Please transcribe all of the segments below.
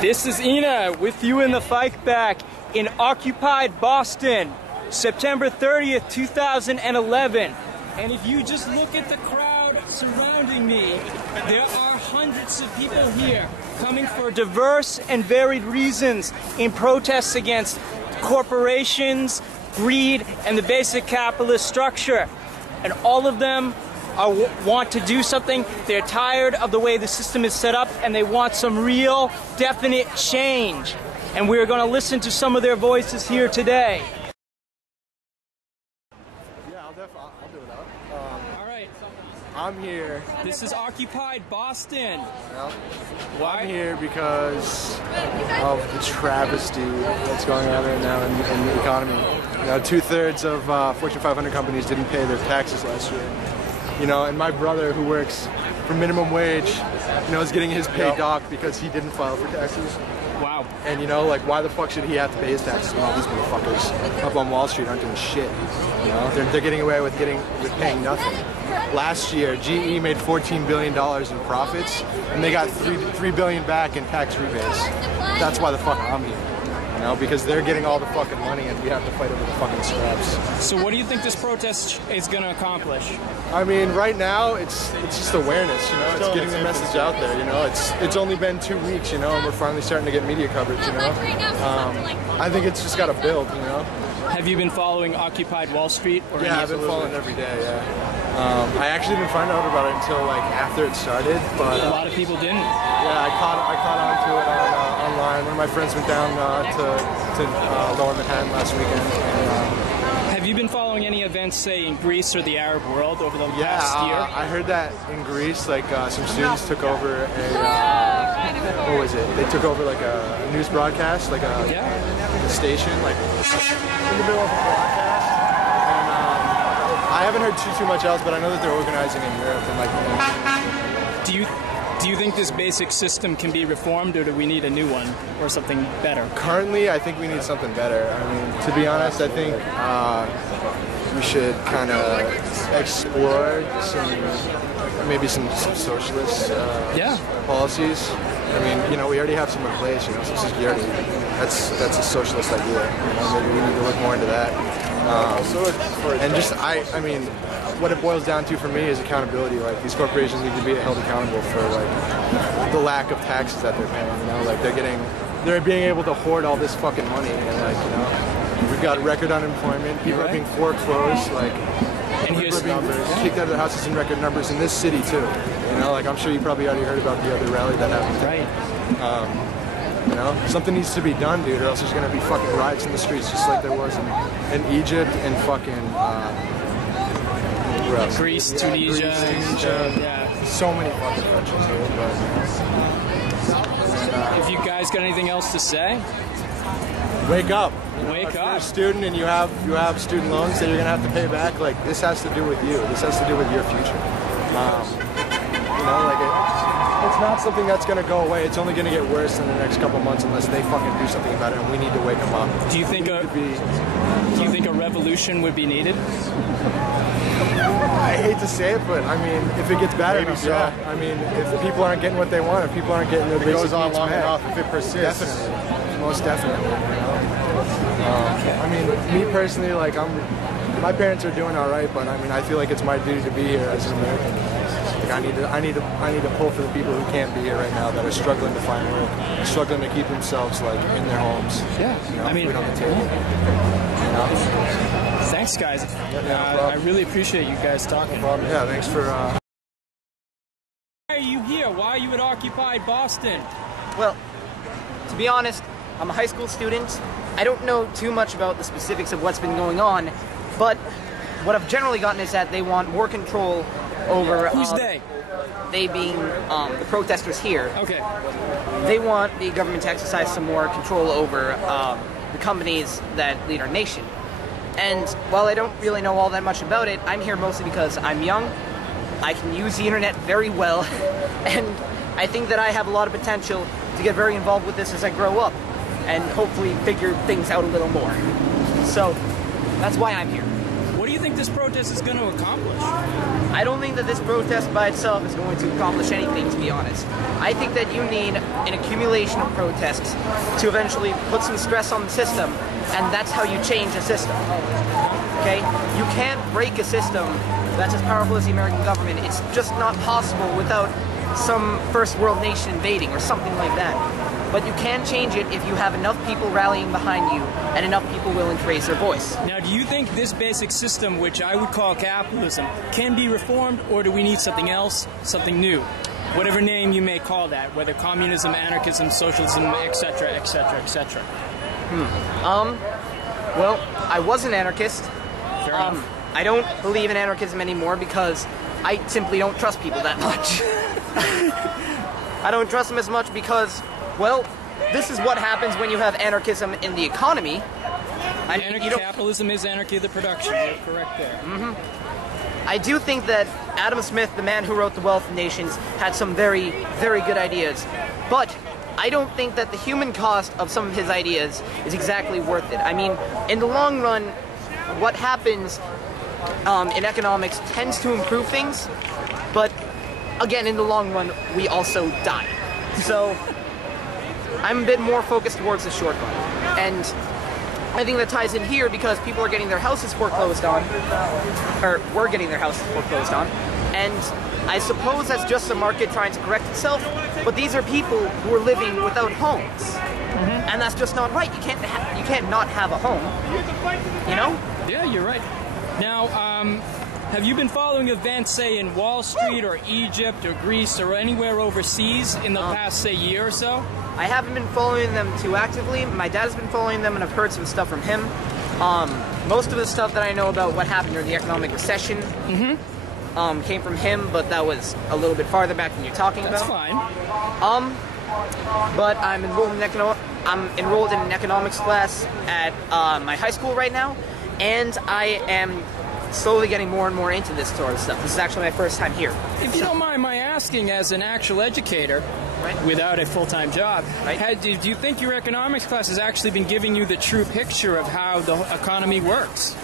This is Enaa with you in the fight back in occupied Boston, September 30th, 2011. And if you just look at the crowd surrounding me, there are hundreds of people here coming for diverse and varied reasons in protests against corporations, greed, and the basic capitalist structure. And all of them want to do something. They're tired of the way the system is set up, and they want some real, definite change. And we're going to listen to some of their voices here today. Yeah, I'll do it up. All right. I'm here. This is occupied Boston. Yeah. Why? I'm here because of the travesty that's going on right now in the economy. You know, 2/3 of Fortune 500 companies didn't pay their taxes last year. You know, and my brother, who works for minimum wage, you know, is getting his pay docked because he didn't file for taxes. Wow. And you know, like, why the fuck should he have to pay his taxes when all these motherfuckers up on Wall Street aren't doing shit? You know, they're getting away with paying nothing. Last year, GE made $14 billion in profits, and they got $3 billion back in tax rebates. That's why the fuck I'm here. You know, because they're getting all the fucking money and we have to fight over the fucking scraps. So what do you think this protest is going to accomplish? I mean, right now it's just awareness, you know, it's getting the message out there, you know, it's only been 2 weeks, you know, and we're finally starting to get media coverage, you know. I think it's just got to build, you know. Have you been following Occupy Wall Street? Or yeah, I've been following every day, yeah. I actually didn't find out about it until like after it started, but a lot of people didn't. Yeah, I caught on to it online. One of my friends went down to Lower Manhattan last weekend. And, have you been following any events, say, in Greece or the Arab world over the past year? I heard that in Greece, like some students took over what was it? They took over like a news broadcast, like a station, like in the middle of a broadcast. I haven't heard too much else, but I know that they're organizing in Europe and like. Do you think this basic system can be reformed, or do we need a new one or something better? Currently, I think we need something better. I mean, to be honest, I think we should kind of explore maybe some socialist policies. I mean, you know, we already have some in place. You know, Social Security. That's a socialist idea. You know, maybe we need to look more into that. And just, I mean, what it boils down to for me is accountability. Like, these corporations need to be held accountable for like the lack of taxes that they're paying. You know, like they're being able to hoard all this fucking money, and like, you know, we've got record unemployment. People are being foreclosed. Like, and people are being kicked out of their houses in record numbers in this city too. You know, like, I'm sure you probably already heard about the other rally that happened. Right. You know, something needs to be done, dude, or else there's gonna be fucking riots in the streets, just like there was in Egypt and fucking Greece, Tunisia. Yeah. So many fucking countries, dude. But, if you guys got anything else to say, wake up. Wake up. If you're a student and you have student loans that you're gonna have to pay back, like, this has to do with you. This has to do with your future. You know, like it's not something that's going to go away. It's only going to get worse in the next couple months unless they fucking do something about it, and we need to wake them up. Do you think a revolution would be needed? I hate to say it, but I mean, if it gets bad enough, yeah. I mean, if people aren't getting what they want, if people aren't getting their basic needs met, long enough, if it persists, definitely, most definitely. You know? I mean, me personally, like, my parents are doing all right, but I mean, I feel like it's my duty to be here as an American. Like, I need to pull for the people who can't be here right now, that are struggling to find work, struggling to keep themselves like in their homes. Yeah, you know, I mean, food on the table. You know? Thanks, guys. Yeah, I really appreciate you guys talking. No problem. Yeah, thanks for. Why are you here? Why are you at Occupy Boston? Well, to be honest, I'm a high school student. I don't know too much about the specifics of what's been going on, but what I've generally gotten is that they want more control over... Who's they? They being the protesters here. Okay. They want the government to exercise some more control over the companies that lead our nation. And while I don't really know all that much about it, I'm here mostly because I'm young, I can use the internet very well, and I think that I have a lot of potential to get very involved with this as I grow up, and hopefully figure things out a little more. So, that's why I'm here. What do you think this protest is going to accomplish? I don't think that this protest by itself is going to accomplish anything, to be honest. I think that you need an accumulation of protests to eventually put some stress on the system, and that's how you change a system. Okay? You can't break a system that's as powerful as the American government. It's just not possible without some first world nation invading or something like that. But you can change it if you have enough people rallying behind you and enough people willing to raise their voice. Now, do you think this basic system, which I would call capitalism, can be reformed, or do we need something else, something new? Whatever name you may call that, whether communism, anarchism, socialism, etc., etc., etc. Well, I was an anarchist. Fair enough. I don't believe in anarchism anymore because I simply don't trust people that much. I don't trust them as much because, well, this is what happens when you have anarchism in the economy. Capitalism is anarchy of the production. You're correct there. I do think that Adam Smith, the man who wrote The Wealth of Nations, had some very, very good ideas. But I don't think that the human cost of some of his ideas is exactly worth it. I mean, in the long run, what happens in economics tends to improve things, but again, in the long run, we also die. So I'm a bit more focused towards the short run. And I think that ties in here because people are getting their houses foreclosed on, or were getting their houses foreclosed on, and I suppose that's just the market trying to correct itself, but these are people who are living without homes. And that's just not right. You can't not have a home, you know? Yeah, you're right. Now, have you been following events, say, in Wall Street or Egypt or Greece or anywhere overseas in the past, say, year or so? I haven't been following them too actively. My dad's been following them, and I've heard some stuff from him. Most of the stuff that I know about what happened during the economic recession came from him, but that was a little bit farther back than you're talking about. That's fine. But I'm enrolled in an economics class at my high school right now, and I am slowly getting more and more into this sort of stuff. This is actually my first time here. If you don't mind my asking, as an actual educator, without a full-time job, do you think your economics class has actually been giving you the true picture of how the economy works?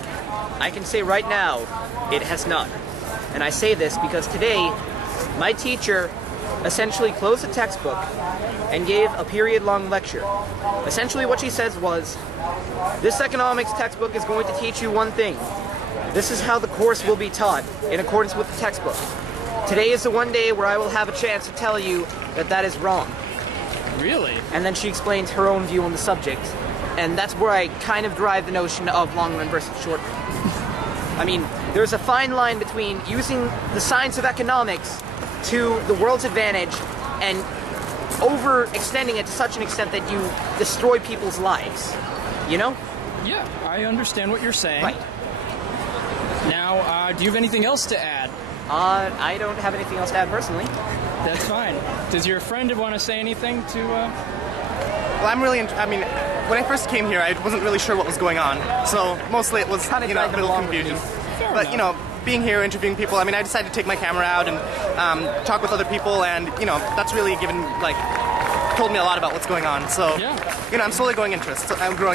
I can say right now, it has not. And I say this because today, my teacher essentially closed the textbook and gave a period-long lecture. Essentially what she says was, this economics textbook is going to teach you one thing. This is how the course will be taught, in accordance with the textbook. Today is the one day where I will have a chance to tell you that that is wrong. Really? And then she explains her own view on the subject. And that's where I kind of derive the notion of long run versus short run. I mean, there's a fine line between using the science of economics to the world's advantage and overextending it to such an extent that you destroy people's lives. You know? Yeah, I understand what you're saying. Right. Now, do you have anything else to add? I don't have anything else to add personally. That's fine. Does your friend want to say anything to... Well, I mean, when I first came here, I wasn't really sure what was going on. So mostly it was, Kinda you know, a little confusion. But, you know, being here, interviewing people, I mean, I decided to take my camera out and talk with other people, and, you know, that's really told me a lot about what's going on. So, you know, I'm slowly growing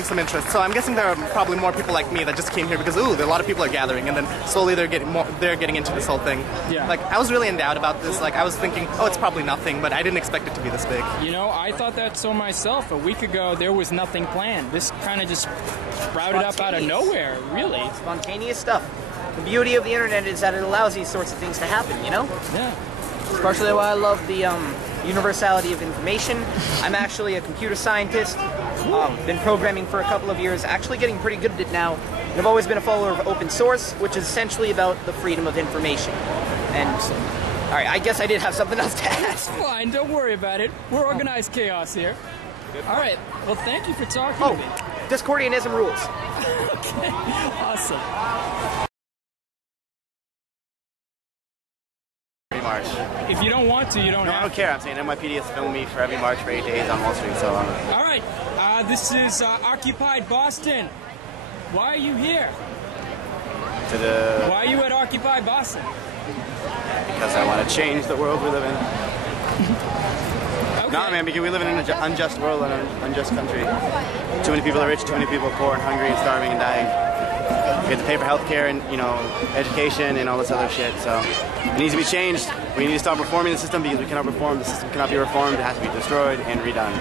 some interest. So I'm guessing there are probably more people like me that just came here because, a lot of people are gathering, and then slowly they're getting into this whole thing. Yeah. Like, I was really in doubt about this. Like, I was thinking, it's probably nothing, but I didn't expect it to be this big. You know, I thought that so myself. A week ago, there was nothing planned. This kind of just sprouted up out of nowhere, really. Spontaneous stuff. The beauty of the internet is that it allows these sorts of things to happen, you know? Yeah. It's partially why I love the universality of information. I'm actually a computer scientist. Been programming for a couple of years, actually getting pretty good at it now. And I've always been a follower of open source, which is essentially about the freedom of information. And, alright, I guess I did have something else to add. It's fine, don't worry about it. We're organized chaos here. Alright, well thank you for talking to me. Discordianism rules. Okay, awesome. March. If you don't want to, you don't have to. I don't care. I'm saying NYPD has filmed me for every march for 8 days on Wall Street, so... All right. This is Occupy Boston. Why are you here? Why are you at Occupy Boston? Because I want to change the world we live in. Okay. Nah, man, because we live in an unjust world and an unjust country. Too many people are rich, too many people are poor and hungry and starving and dying. We have to pay for healthcare and, you know, education and all this other shit. So it needs to be changed. We need to stop reforming the system because we cannot reform. The system cannot be reformed. It has to be destroyed and redone.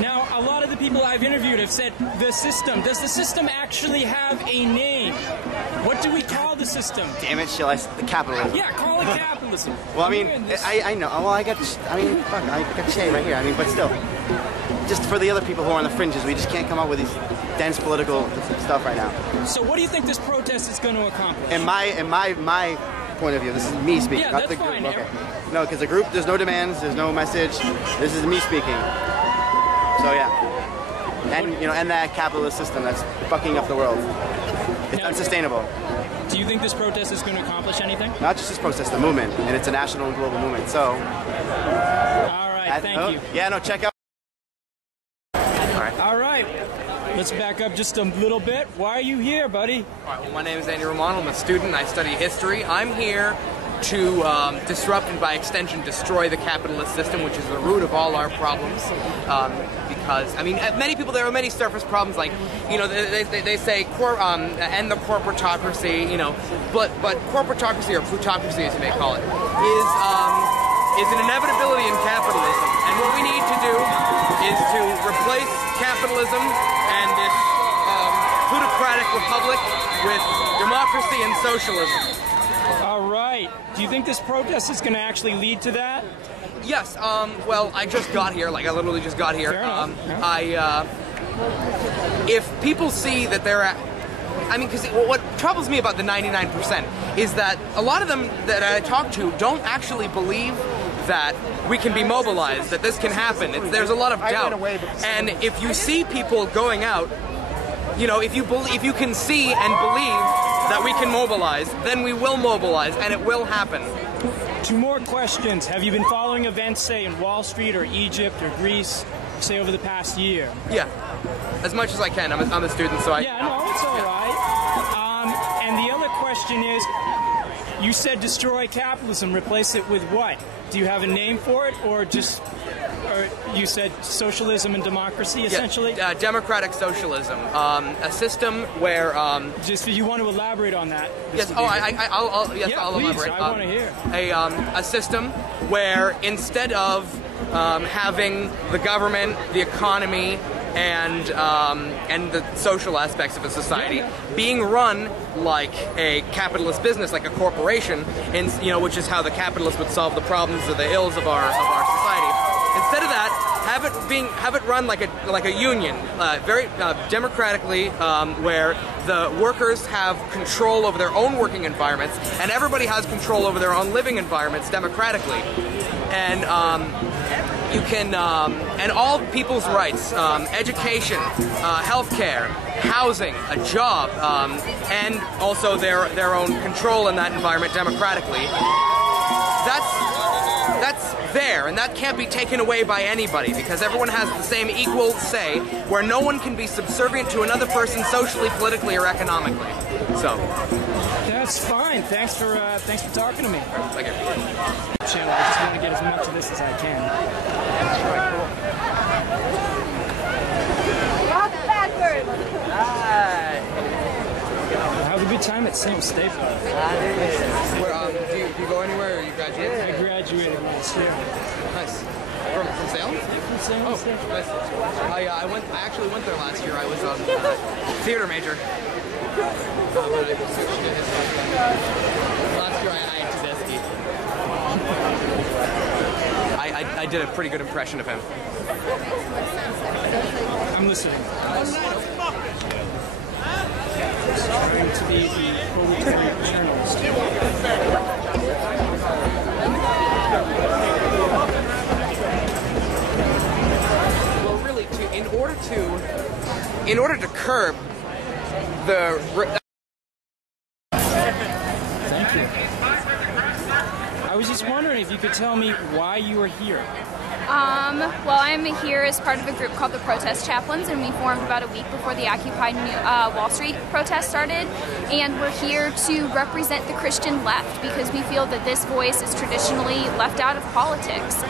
Now, a lot of the people I've interviewed have said the system. Does the system actually have a name? What do we call the system? Damn it, shall I? The capitalism. Yeah, call it capitalism. Well, I mean, I know. Well, I got the shade right here. I mean, but still, just for the other people who are on the fringes, we just can't come up with these dense political stuff right now. So, what do you think this protest is going to accomplish? In my point of view, this is me speaking. Yeah, not that's the group. fine. Okay. No, because the group, there's no demands, there's no message. This is me speaking. So yeah, and you know, and that capitalist system that's fucking up the world. It's unsustainable. Do you think this protest is going to accomplish anything? Not just this protest, the movement, and it's a national and global movement. So. All right, thank you. Yeah, no, check out. All right. Let's back up just a little bit. Why are you here, buddy? All right, well, my name is Andy Romano. I'm a student. I study history. I'm here to disrupt and, by extension, destroy the capitalist system, which is the root of all our problems. Because, I mean, many people, there are many surface problems, like, you know, they say end the corporatocracy, you know, but corporatocracy, or plutocracy as you may call it, is an inevitability in capitalism. And what we need to do is to replace capitalism and this plutocratic republic with democracy and socialism. All right. Do you think this protest is going to actually lead to that? Yes. Well, I just got here. Like, I literally just got here. Fair enough. If people see that they're I mean, because what troubles me about the 99% is that a lot of them that I talk to don't actually believe that we can be mobilized, that this can happen. There's a lot of doubt. And if you see people going out, you know, if you can see and believe that we can mobilize, then we will mobilize, and it will happen. Two more questions. Have you been following events, say, in Wall Street or Egypt or Greece, say, over the past year? Yeah, as much as I can. I'm a student, so I... Yeah, no, it's all right. And the other question is, you said destroy capitalism, replace it with what? Do you have a name for it, or just... Or you said socialism and democracy, essentially? Yeah, democratic socialism. A system where... Just you want to elaborate on that? Yes, I'll elaborate. I want to hear. A system where instead of having the government, the economy, and the social aspects of a society being run like a capitalist business, like a corporation, and you know, which is how the capitalists would solve the problems or the ills of our society. Instead of that, have it run like a union, very democratically, where the workers have control over their own working environments, and everybody has control over their own living environments democratically, and you can and all people's rights, education, healthcare, housing, a job, and also their own control in that environment democratically. That's there, and that can't be taken away by anybody, because everyone has the same equal say, where no one can be subservient to another person socially, politically, or economically. So that's fine. Thanks for talking to me. Thank you. Channel. I just want to get as much of this as I can. Walk backwards. Have a good time at St. Staples. Do you go anywhere, or you graduate? I graduated last year. Nice. From Salem? From Salem. Oh, nice. I actually went there last year. I was a theater major. But I switched to history. Last year I had Tedeschi. I did a pretty good impression of him. I'm listening. Trying to be the proletariat journalist. Well, really, in order to curb the... Thank you. I was just wondering if you could tell me why you were here. Well, I'm here as part of a group called the Protest Chaplains, and we formed about a week before the Occupy Wall Street protest started. And we're here to represent the Christian left because we feel that this voice is traditionally left out of politics.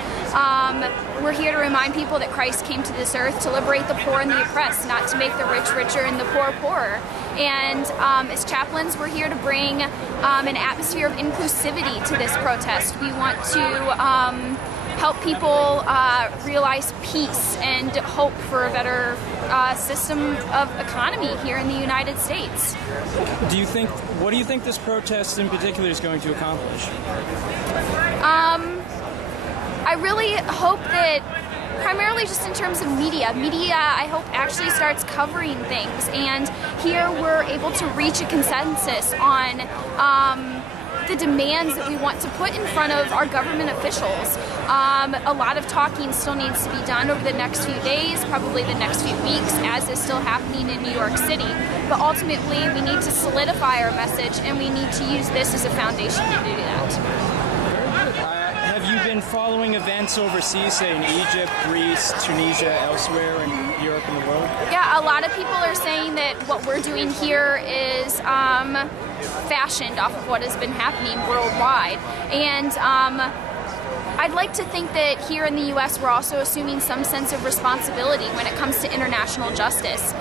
We're here to remind people that Christ came to this earth to liberate the poor and the oppressed, not to make the rich richer and the poor poorer. And as chaplains, we're here to bring an atmosphere of inclusivity to this protest. We want to help people realize peace and hope for a better system of economy here in the United States. What do you think this protest in particular is going to accomplish? I really hope that, primarily just in terms of media, I hope actually starts covering things, and here we're able to reach a consensus on the demands that we want to put in front of our government officials. A lot of talking still needs to be done over the next few days, probably the next few weeks, as is still happening in New York City. But ultimately, we need to solidify our message, and we need to use this as a foundation to do that. Have you been following events overseas, say in Egypt, Greece, Tunisia, elsewhere in Europe and the world? Yeah, a lot of people are saying that what we're doing here is fashioned off of what has been happening worldwide. And I'd like to think that here in the U.S. we're also assuming some sense of responsibility when it comes to international justice.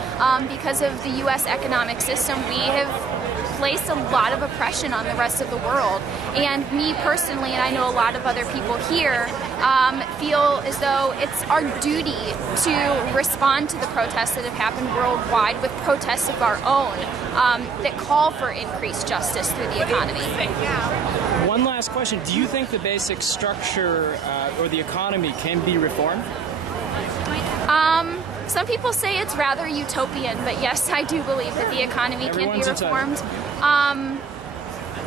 Because of the U.S. economic system, we have placed a lot of oppression on the rest of the world. And me personally, and I know a lot of other people here, feel as though it's our duty to respond to the protests that have happened worldwide with protests of our own that call for increased justice through the economy. One last question. Do you think the basic structure or the economy can be reformed? Some people say it's rather utopian, but yes, I do believe that the economy can be reformed.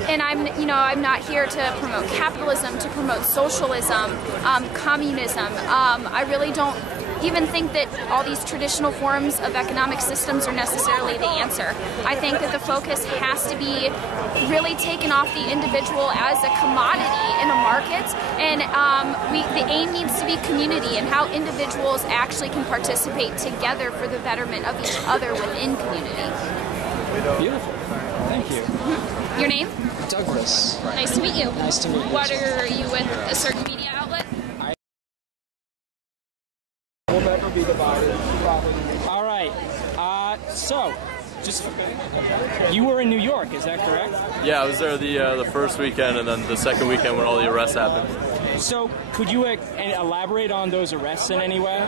And I'm not here to promote capitalism, to promote socialism, communism. I really don't even think that all these traditional forms of economic systems are necessarily the answer. I think that the focus has to be really taken off the individual as a commodity in a market, and the aim needs to be community and how individuals actually can participate together for the betterment of each other within community. Beautiful. Thank you. Your name? Douglas. Nice to meet you. Nice to meet you. What are you with a certain media outlet? We'll never be divided. All right. So, you were in New York, is that correct? Yeah, I was there the first weekend, and then the second weekend when all the arrests happened. So, could you elaborate on those arrests in any way?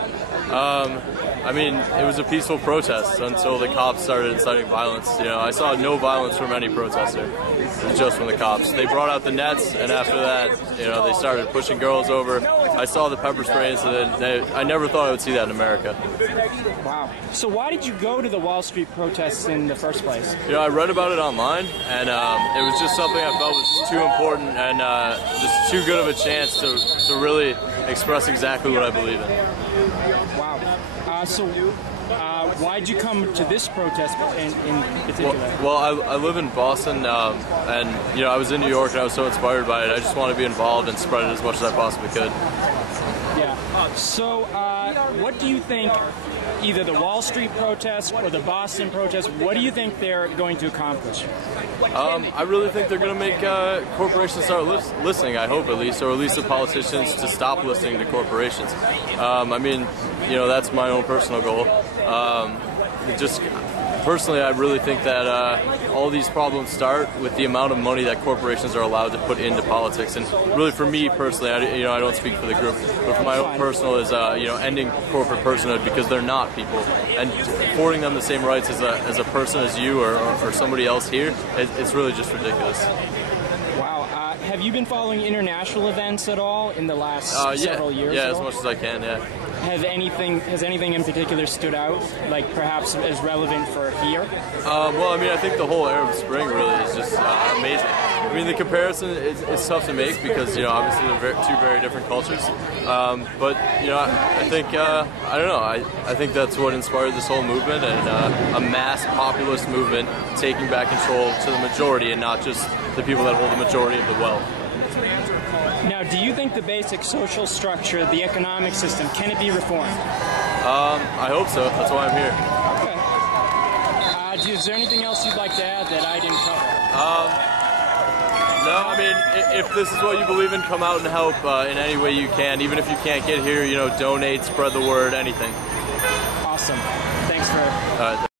I mean, it was a peaceful protest until the cops started inciting violence. You know, I saw no violence from any protester, just from the cops. They brought out the nets, and after that, you know, they started pushing girls over. I saw the pepper spray incident. I never thought I would see that in America. Wow. So why did you go to the Wall Street protests in the first place? You know, I read about it online, and it was just something I felt was too important and just too good of a chance to really express exactly what I believe in. Wow. So why did you come to this protest in particular? Well, I live in Boston, and you know, I was in New York, and I was so inspired by it. I just want to be involved and spread it as much as I possibly could. Yeah. So, what do you think, either the Wall Street protests or the Boston protests, what do you think they're going to accomplish? I really think they're going to make corporations start listening, I hope at least, or at least the politicians to stop listening to corporations. I mean, you know, that's my own personal goal. Personally, I really think that all these problems start with the amount of money that corporations are allowed to put into politics. And really, for me personally, I don't speak for the group, but for my own personal is ending corporate personhood, because they're not people, and affording them the same rights as a person as you or somebody else here. It's really just ridiculous. Wow. Have you been following international events at all in the last several years? Yeah, as much as I can. Yeah. Has anything in particular stood out, like perhaps as relevant for here? Well, I mean, I think the whole Arab Spring really is just amazing. I mean, the comparison is tough to make because, you know, obviously they're two very different cultures. But, you know, I think, I don't know, I think that's what inspired this whole movement, and a mass populist movement taking back control to the majority and not just the people that hold the majority of the wealth. Now, do you think the basic social structure, the economic system, can it be reformed? I hope so. That's why I'm here. Okay. Is there anything else you'd like to add that I didn't cover? No, I mean, if this is what you believe in, come out and help in any way you can. Even if you can't get here, you know, donate, spread the word, anything. Awesome. Thanks for...